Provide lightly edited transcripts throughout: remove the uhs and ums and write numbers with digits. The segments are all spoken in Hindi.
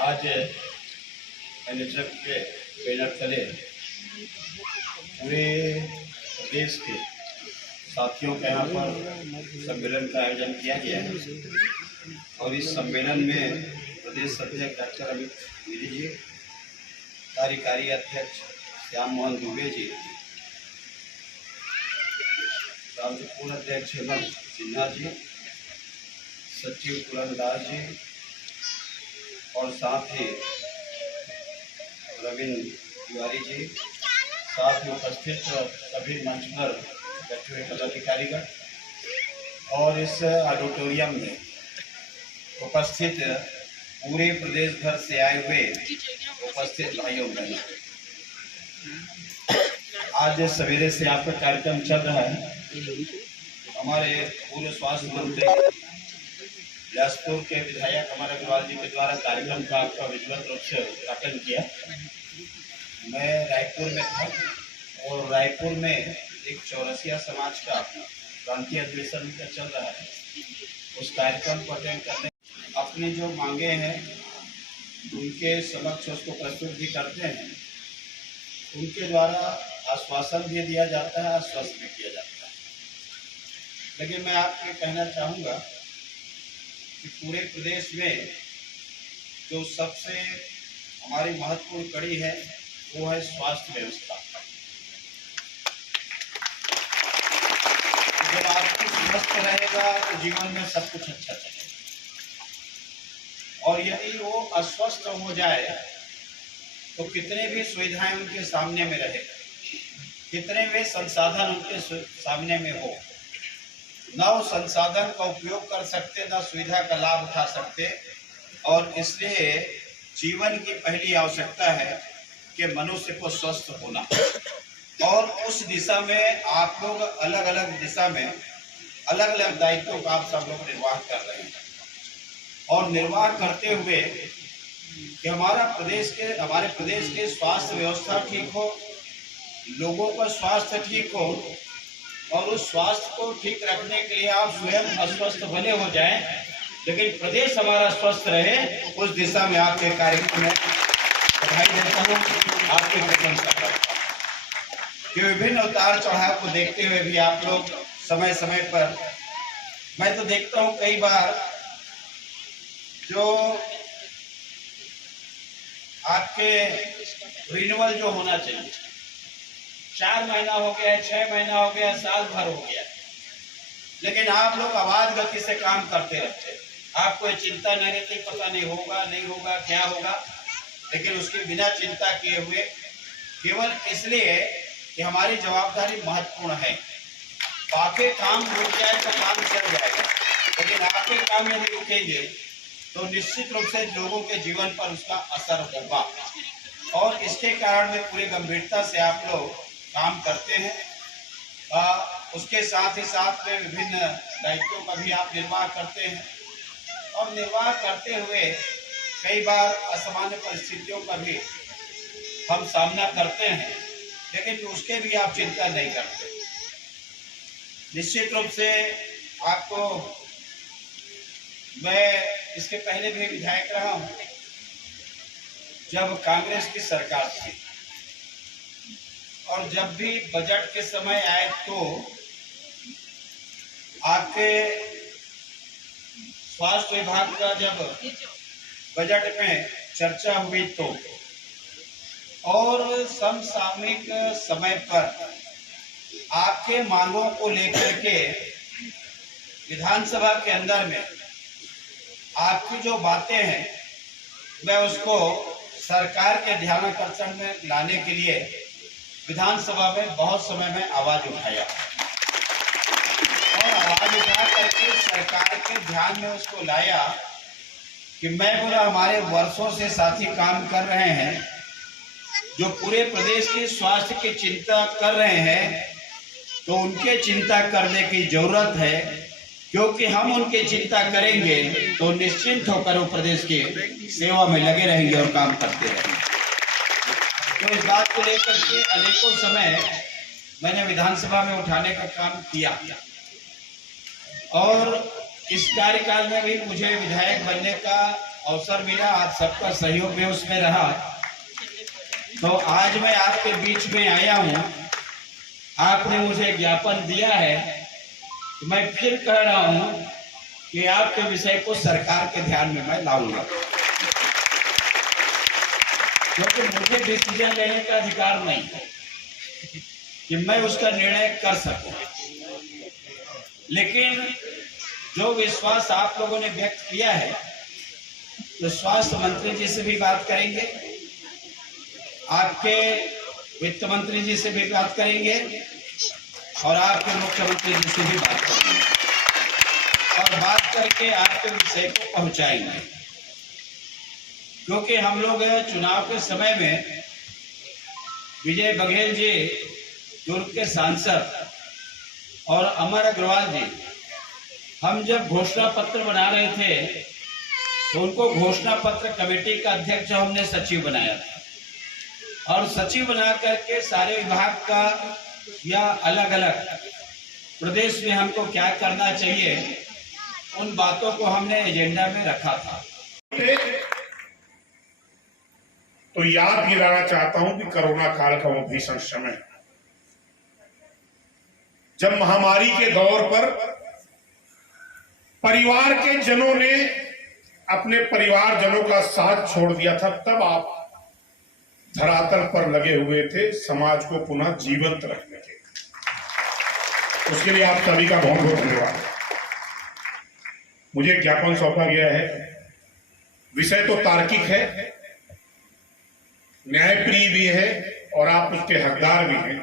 आज एनएसएफ के बैनर तले पूरे प्रदेश के साथियों के यहाँ पर सम्मेलन का आयोजन किया गया है और इस सम्मेलन में प्रदेश अध्यक्ष डॉक्टर अमित गिरी जी, कार्यकारी अध्यक्ष श्याम मोहन दुबे जी, राज्यपूर्ण अध्यक्ष हेमंत सिन्हा जी, सचिव कुलनदास जी और साथ ही रविंद्र तिवारी जी, साथ में उपस्थित सभी मंच पर बैठे हुए पदाधिकारीगण और इस ऑडिटोरियम में उपस्थित पूरे प्रदेश भर से आए हुए उपस्थित भाइयों बहनों, आज सवेरे से आपका कार्यक्रम चल रहा है। हमारे पूर्व स्वास्थ्य मंत्री बिलासपुर के विधायक अमर अग्रवाल जी के द्वारा कार्यक्रम का आपका विधिवत रूप से उद्घाटन किया। मैं रायपुर में था और रायपुर में एक चौरसिया समाज का प्रांतीय अधिवेशन का चल रहा है, उस कार्यक्रम को अटेंड करने अपनी जो मांगे हैं उनके समक्ष उसको प्रस्तुत भी करते हैं। उनके द्वारा आश्वासन भी दिया जाता है, आश्वस्त भी किया जाता है। लेकिन मैं आपको कहना चाहूँगा कि पूरे प्रदेश में जो सबसे हमारी महत्वपूर्ण कड़ी है वो है स्वास्थ्य व्यवस्था। जब आदमी स्वस्थ रहेगा तो जीवन में सब कुछ अच्छा चलेगा, और यदि वो अस्वस्थ हो जाए तो कितने भी सुविधाएं उनके सामने में रहे, कितने भी संसाधन उनके सामने में हो, न वो संसाधन का उपयोग कर सकते, न सुविधा का लाभ उठा सकते। और इसलिए जीवन की पहली आवश्यकता है कि मनुष्य को स्वस्थ होना, और उस दिशा में आप लोग अलग अलग दिशा में अलग अलग दायित्वों का आप सब लोग निर्वाह कर रहे हैं। और निर्वाह करते हुए कि हमारे प्रदेश के स्वास्थ्य व्यवस्था ठीक हो, लोगों का स्वास्थ्य ठीक हो, और उस स्वास्थ्य को ठीक रखने के लिए आप स्वयं अस्वस्थ भले हो जाएं, लेकिन प्रदेश हमारा स्वस्थ रहे, उस दिशा में आपके कार्यक्रम में बधाई देता हूँ, आपकी प्रशंसा करता हूँ कि विभिन्न उतार चढ़ाव को देखते हुए भी आप लोग समय समय पर, मैं तो देखता हूँ कई बार जो आपके रिन्यूअल जो होना चाहिए, 4 महीना हो गया, 6 महीना हो गया, साल भर हो गया, लेकिन आप लोग अबाध गति से काम करते रहते, आपको चिंता नहीं रहती, पता नहीं होगा नहीं होगा क्या होगा, लेकिन उसकी बिना चिंता किए हुए केवल इसलिए कि हमारी जवाबदारी महत्वपूर्ण है। बाकी काम रुक जाए तो काम चल जाएगा, लेकिन आपके काम यदि रुकेंगे तो निश्चित रूप से लोगों के जीवन पर उसका असर होगा। और इसके कारण में पूरी गंभीरता से आप लोग काम करते हैं। उसके साथ ही साथ में विभिन्न दायित्वों का भी आप निर्वाह करते हैं, और निर्वाह करते हुए कई बार असामान्य परिस्थितियों का भी हम सामना करते हैं, लेकिन उसके भी आप चिंता नहीं करते। निश्चित रूप से आपको, मैं इसके पहले भी विधायक रहा हूँ, जब कांग्रेस की सरकार थी, और जब भी बजट के समय आए तो आपके स्वास्थ्य विभाग का जब बजट में चर्चा हुई तो, और समसामयिक समय पर आपके मांगों को लेकर के विधानसभा के अंदर में आपकी जो बातें हैं, मैं उसको सरकार के ध्यानाकर्षण में लाने के लिए विधानसभा में बहुत समय में आवाज उठाया, और आवाज उठा करके सरकार के ध्यान में उसको लाया कि मैं बोला, हमारे वर्षों से साथी काम कर रहे हैं जो पूरे प्रदेश की स्वास्थ्य की चिंता कर रहे हैं, तो उनके चिंता करने की जरूरत है, क्योंकि हम उनकी चिंता करेंगे तो निश्चिंत होकर वो प्रदेश की सेवा में लगे रहेंगे और काम करते रहेंगे। तो इस बात को लेकर के अनेकों समय मैंने विधानसभा में उठाने का काम किया, और इस कार्यकाल में भी मुझे विधायक बनने का अवसर मिला, आज सबका सहयोग भी उसमें रहा। तो आज मैं आपके बीच में आया हूं, आपने मुझे ज्ञापन दिया है, तो मैं फिर कह रहा हूं कि आपके विषय को सरकार के ध्यान में मैं लाऊंगा, क्योंकि मुझे डिसीजन लेने का अधिकार नहीं है कि मैं उसका निर्णय कर सकूं। लेकिन जो विश्वास आप लोगों ने व्यक्त किया है, तो स्वास्थ्य मंत्री जी से भी बात करेंगे, आपके वित्त मंत्री जी से भी बात करेंगे और आपके मुख्यमंत्री जी से भी बात करेंगे और बात करके आपके विषय को पहुंचाएंगे। क्योंकि हम लोग चुनाव के समय में विजय बघेल जी दुर्ग के सांसद और अमर अग्रवाल जी, हम जब घोषणा पत्र बना रहे थे तो उनको घोषणा पत्र कमेटी का अध्यक्ष हमने सचिव बनाया था और सचिव बना करके सारे विभाग का या अलग अलग प्रदेश में हमको क्या करना चाहिए उन बातों को हमने एजेंडा में रखा था। तो याद दिलाना चाहता हूं कि कोरोना काल का वो भीषण समय, जब महामारी के दौर पर परिवार के जनों ने अपने परिवारजनों का साथ छोड़ दिया था, तब आप धरातल पर लगे हुए थे समाज को पुनः जीवंत रखने के। उसके लिए आप सभी का बहुत बहुत धन्यवाद। मुझे ज्ञापन सौंपा गया है, विषय तो तार्किक है, न्यायप्रिय भी है और आप उसके हकदार भी हैं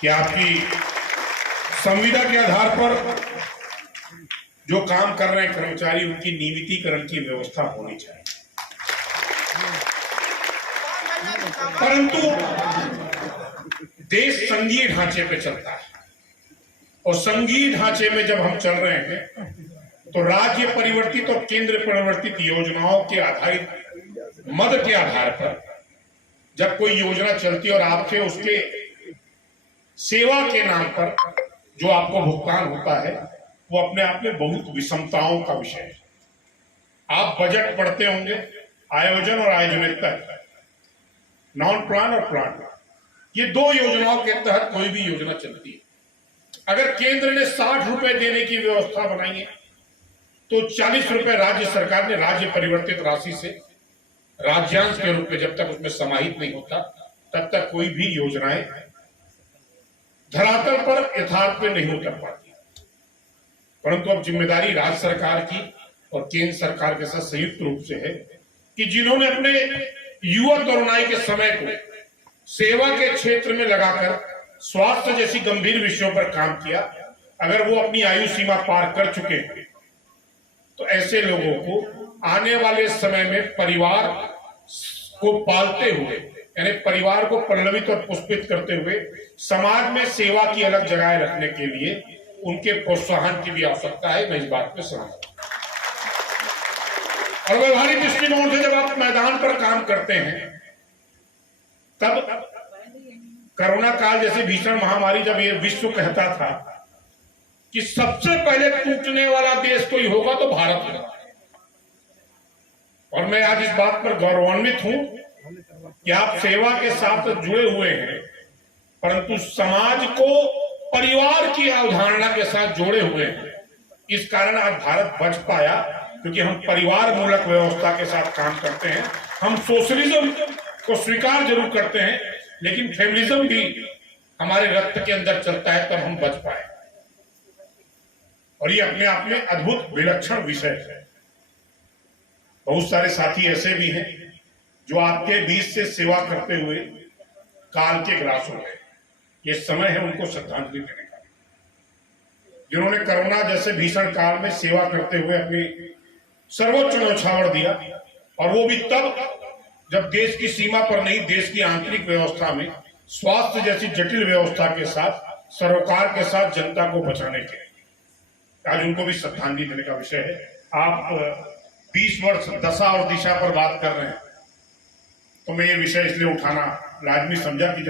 कि आपकी संविदा के आधार पर जो काम कर रहे हैं कर्मचारी, उनकी नियमितीकरण की व्यवस्था होनी चाहिए। परंतु देश संघीय ढांचे पे चलता है और संघीय ढांचे में जब हम चल रहे हैं तो राज्य परिवर्तित और केंद्र परिवर्तित योजनाओं के आधारित मद के आधार पर जब कोई योजना चलती है और आपसे उसके सेवा के नाम पर जो आपको भुगतान होता है, वो अपने आप में बहुत विषमताओं का विषय है। आप बजट पढ़ते होंगे, आयोजन और आयोजनता, नॉन प्लान और प्लान, ये दो योजनाओं के तहत कोई भी योजना चलती है। अगर केंद्र ने 60 रुपए देने की व्यवस्था बनाई है तो 40 रुपए राज्य सरकार ने राज्य परिवर्तित राशि से राज्यांश के रूप में जब तक उसमें समाहित नहीं होता तब तक कोई भी योजनाएं धरातल पर यथार्थ में नहीं उतर पाती। परंतु अब जिम्मेदारी राज्य सरकार की और केंद्र सरकार के साथ संयुक्त रूप से है कि जिन्होंने अपने युवा तरुणाई के समय को सेवा के क्षेत्र में लगाकर स्वास्थ्य जैसी गंभीर विषयों पर काम किया, अगर वो अपनी आयु सीमा पार कर चुके हैं तो ऐसे लोगों को आने वाले समय में परिवार को पालते हुए, यानी परिवार को पल्लवित और पुष्पित करते हुए समाज में सेवा की अलग जगह रखने के लिए उनके प्रोत्साहन की भी आवश्यकता है। मैं इस बात पे सहमत हूं। और व्यवहारिक दृष्टिकोण से जब आप मैदान पर काम करते हैं, तब कोरोना काल जैसे भीषण महामारी, जब ये विश्व कहता था कि सबसे पहले टूटने वाला देश कोई होगा तो भारत होगा, और मैं आज इस बात पर गौरवान्वित हूं कि आप सेवा के साथ जुड़े हुए हैं, परंतु समाज को परिवार की अवधारणा के साथ जोड़े हुए हैं। इस कारण आज भारत बच पाया, क्योंकि हम परिवार मूलक व्यवस्था के साथ काम करते हैं। हम सोशलिज्म को स्वीकार जरूर करते हैं, लेकिन फेमिनिज्म भी हमारे रक्त के अंदर चलता है, तब हम बच पाए। और ये अपने आप में अद्भुत विलक्षण विषय है। बहुत सारे साथी ऐसे भी हैं जो आपके बीच से सेवा करते हुए काल के ग्रास हो गए। ये समय है उनको श्रद्धांजलि देने का, जिन्होंने कोरोना जैसे भीषण काल में सेवा करते हुए अपनी सर्वोच्च न्यौछावर दिया, और वो भी तब जब देश की सीमा पर नहीं, देश की आंतरिक व्यवस्था में स्वास्थ्य जैसी जटिल व्यवस्था के साथ, सरोकार के साथ जनता को बचाने के लिए। आज उनको भी श्रद्धांजलि देने का विषय है। आप 20 वर्ष दशा और दिशा पर बात कर रहे हैं, तो मैं ये विषय इसलिए उठाना लाजमी समझा कि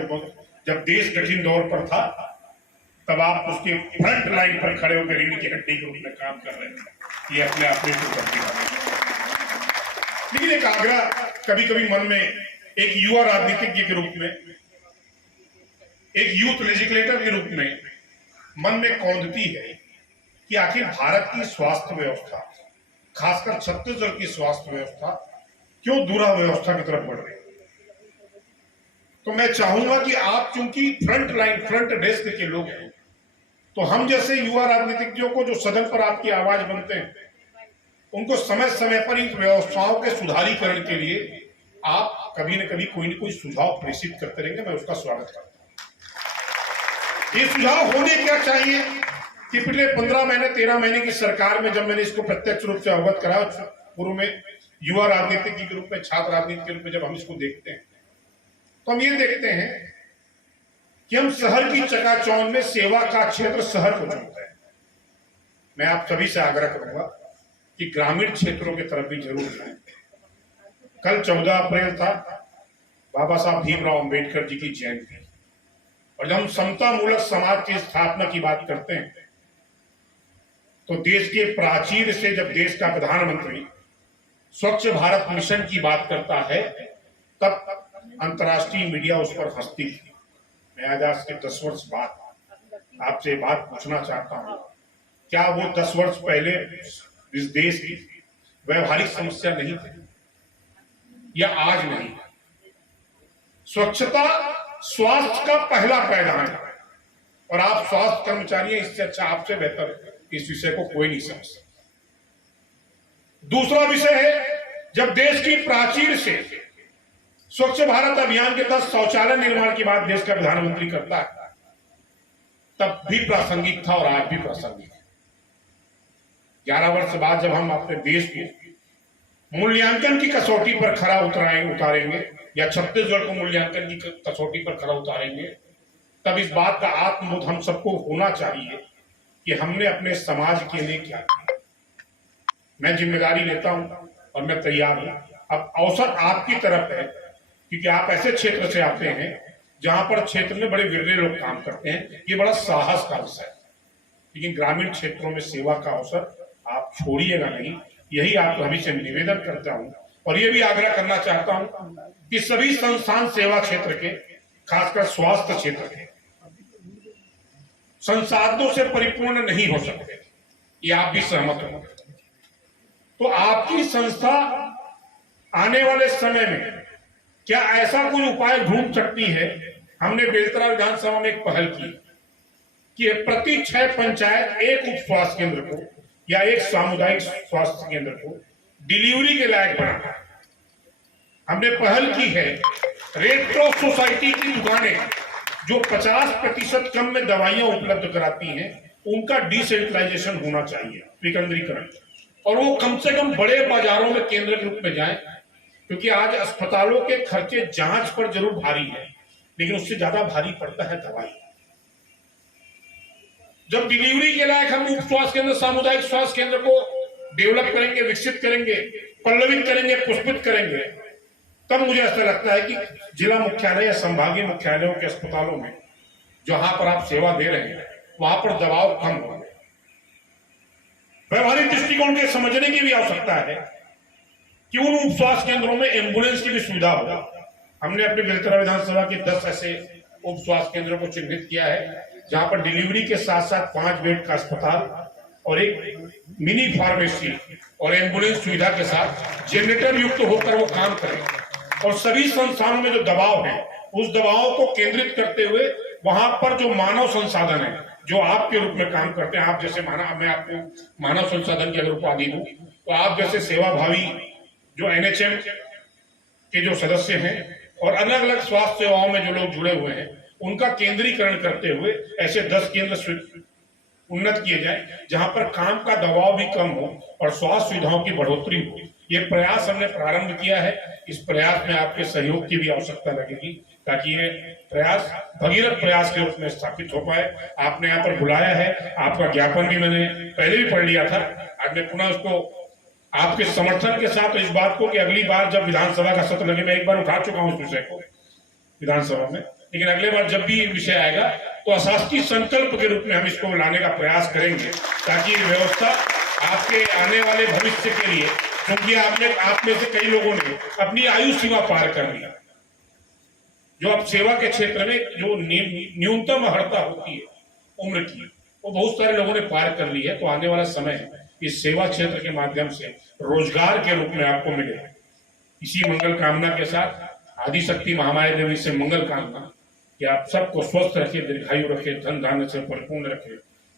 जब देश कठिन दौर पर था, तब आप उसके फ्रंट लाइन पर खड़े होकर रीढ़ की हड्डी के रूप में काम कर रहे हैं। ये अपने आप में तो करती है। लेकिन एक आग्रह कभी कभी मन में एक युवा राजनीतिज्ञ के रूप में, एक यूथ लेजिस्लेटर के रूप में मन में कौंधती है कि आखिर भारत की स्वास्थ्य व्यवस्था, खासकर छत्तीसगढ़ की स्वास्थ्य व्यवस्था क्यों दुराव्यवस्था की तरफ बढ़ रही है। तो मैं चाहूंगा कि आप चूंकि फ्रंट लाइन, फ्रंट डेस्क के लोग हैं, तो हम जैसे युवा राजनीतिज्ञों को जो सदन पर आपकी आवाज बनते हैं, उनको समय समय पर इन व्यवस्थाओं के सुधारीकरण के लिए आप कभी न कभी कोई न कोई सुझाव प्रेषित करते रहेंगे। मैं उसका स्वागत करता हूं। ये सुझाव होने क्या चाहिए कि पिछले 15 महीने 13 महीने की सरकार में जब मैंने इसको प्रत्यक्ष रूप से अवगत कराया, पूर्व में युवा राजनीतिज्ञ के रूप में, छात्र राजनीति के रूप में जब हम इसको देखते हैं, तो हम ये देखते हैं कि हम शहर की चकाचौंध में सेवा का क्षेत्र शहर को चुनते हैं। मैं आप सभी से आग्रह करूंगा कि ग्रामीण क्षेत्रों की तरफ भी जरूर जाएं। कल 14 अप्रैल था, बाबा साहब भीमराव अंबेडकर जी की जयंती, और जब हम समता मूलक समाज की स्थापना की बात करते हैं, तो देश के प्राचीर से जब देश का प्रधानमंत्री स्वच्छ भारत मिशन की बात करता है, तब अंतर्राष्ट्रीय मीडिया उस पर हंसती थी। मैं आज के 10 वर्ष बाद आपसे बात पूछना चाहता हूं, क्या वो 10 वर्ष पहले इस देश की व्यवहारिक समस्या नहीं थी, या आज नहीं? स्वच्छता स्वास्थ्य का पहला पैगाम है, और आप स्वास्थ्य कर्मचारी हैं, इससे अच्छा, आपसे बेहतर इस विषय को कोई नहीं समझ सकता। दूसरा विषय है, जब देश की प्राचीर से स्वच्छ भारत अभियान के तहत शौचालय निर्माण की बात देश का प्रधानमंत्री करता है, तब भी प्रासंगिक था और आज भी प्रासंगिक है। 11 वर्ष बाद जब हम अपने देश को मूल्यांकन की कसौटी पर खरा उतारेंगे, या छत्तीसगढ़ को मूल्यांकन की कसौटी पर खरा उतारेंगे, तब इस बात का आत्मबोध हम सबको होना चाहिए कि हमने अपने समाज के लिए क्या किया। मैं जिम्मेदारी लेता हूं और मैं तैयार हूं। अब अवसर आपकी तरफ है, क्योंकि आप ऐसे क्षेत्र से आते हैं जहां पर क्षेत्र में बड़े विरले लोग काम करते हैं। ये बड़ा साहस का विषय है, लेकिन ग्रामीण क्षेत्रों में सेवा का अवसर आप छोड़िएगा नहीं। यही आप सभी से निवेदन करता हूं, और ये भी आग्रह करना चाहता हूं कि सभी संस्थान सेवा क्षेत्र के, खासकर स्वास्थ्य क्षेत्र के, संसाधनों से परिपूर्ण नहीं हो सकते। ये आप भी सहमत हो। तो आपकी संस्था आने वाले समय में क्या ऐसा कोई उपाय ढूंढ सकती है? हमने बेलतरा विधानसभा में एक पहल की कि प्रति 6 पंचायत एक उप स्वास्थ्य केंद्र को या एक सामुदायिक स्वास्थ्य केंद्र को डिलीवरी के लायक बनाना। हमने पहल की है, रेड क्रॉस सोसाइटी की दुकानें जो 50% कम में दवाइयां उपलब्ध कराती हैं, उनका डिसेंट्रलाइजेशन होना चाहिए, विकेंद्रीकरण, और वो कम से कम बड़े बाजारों में केंद्र के रूप में जाए, क्योंकि आज अस्पतालों के खर्चे जांच पर जरूर भारी है, लेकिन उससे ज्यादा भारी पड़ता है दवाई। जब डिलीवरी के लायक हम उप स्वास्थ्य केंद्र, सामुदायिक स्वास्थ्य केंद्र को डेवलप करेंगे, विकसित करेंगे, पल्लवित करेंगे, पुष्पित करेंगे, तब मुझे ऐसा लगता है कि जिला मुख्यालय या संभागीय मुख्यालयों के अस्पतालों में जहां पर आप सेवा दे रहे हैं, वहां पर दबाव कम होगा। व्यवहारिक दृष्टिकोण के समझने की भी आवश्यकता है कि उन उप स्वास्थ्य केंद्रों में एम्बुलेंस की भी सुविधा होगा। हमने अपने बेलतरा विधानसभा के 10 ऐसे उप स्वास्थ्य केंद्रों को चिन्हित किया है, जहां पर डिलीवरी के साथ साथ 5 बेड का अस्पताल और एक मिनी फार्मेसी और एम्बुलेंस सुविधा के साथ जनरेटर युक्त होकर वो काम करें। और सभी संस्थानों में जो दबाव है, उस दबाव को केंद्रित करते हुए वहां पर जो मानव संसाधन है, जो आपके रूप में काम करते हैं, आप जैसे मैं आपको मानव संसाधन की अगर उपाधि दूं, तो आप जैसे सेवाभावी जो एनएचएम के जो सदस्य हैं और अलग अलग स्वास्थ्य सेवाओं में जो लोग जुड़े हुए हैं, उनका केंद्रीकरण करते हुए ऐसे 10 केंद्र उन्नत किए जाए, जहां पर काम का दबाव भी कम हो और स्वास्थ्य सुविधाओं की बढ़ोतरी हो। ये प्रयास हमने प्रारंभ किया है। इस प्रयास में आपके सहयोग की भी आवश्यकता लगेगी, ताकि ये प्रयास भगीरथ प्रयास के रूप में स्थापित हो पाए। आपने यहाँ पर बुलाया है, आपका ज्ञापन भी मैंने पहले भी पढ़ लिया था। आज मैं पुनः उसको आपके समर्थन के साथ इस बात को कि अगली बार जब विधानसभा का सत्र लगे, मैं एक बार उठा चुका हूं इस विषय को विधानसभा में, लेकिन अगले बार जब भी विषय आएगा तो अशासकीय संकल्प के रूप में हम इसको लाने का प्रयास करेंगे, ताकि ये व्यवस्था आपके आने वाले भविष्य के लिए, क्योंकि आप में से कई लोगों ने अपनी आयु सीमा पार कर लिया, जो अब सेवा के क्षेत्र में जो न्यूनतम अर्हता होती है उम्र की, वो बहुत सारे लोगों ने पार कर ली है। तो आने वाला समय इस सेवा क्षेत्र के माध्यम से रोजगार के रूप में आपको मिलेगा। इसी मंगल कामना के साथ आदिशक्ति महामाया देवी से मंगल कामना कि आप सबको स्वस्थ रखे, दीर्घायु रखे, धन धान्य से परिपूर्ण रखे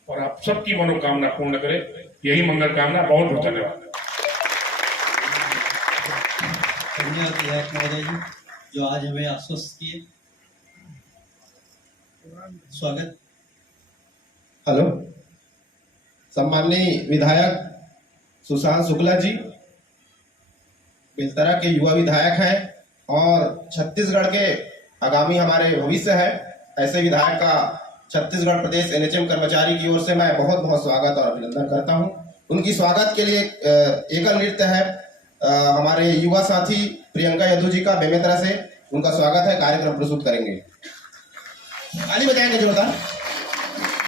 और आप सबकी मनोकामना पूर्ण करे। यही मंगल कामना। बहुत बहुत धन्यवाद। धन्यवाद विधायक महोदय जी, जो आज हमें आश्वस्त किए। स्वागत। हेलो, सम्माननीय विधायक सुशांत शुक्ला जी बेलतरा के युवा विधायक हैं और छत्तीसगढ़ के आगामी हमारे भविष्य है। ऐसे विधायक का छत्तीसगढ़ प्रदेश एनएचएम कर्मचारी की ओर से मैं बहुत बहुत स्वागत और अभिनंदन करता हूं। उनकी स्वागत के लिए एकल नृत्य है हमारे युवा साथी प्रियंका यदु जी का बेमेतरा से। उनका स्वागत है, कार्यक्रम प्रस्तुत करेंगे। ताली बजाएंगे जोरदार।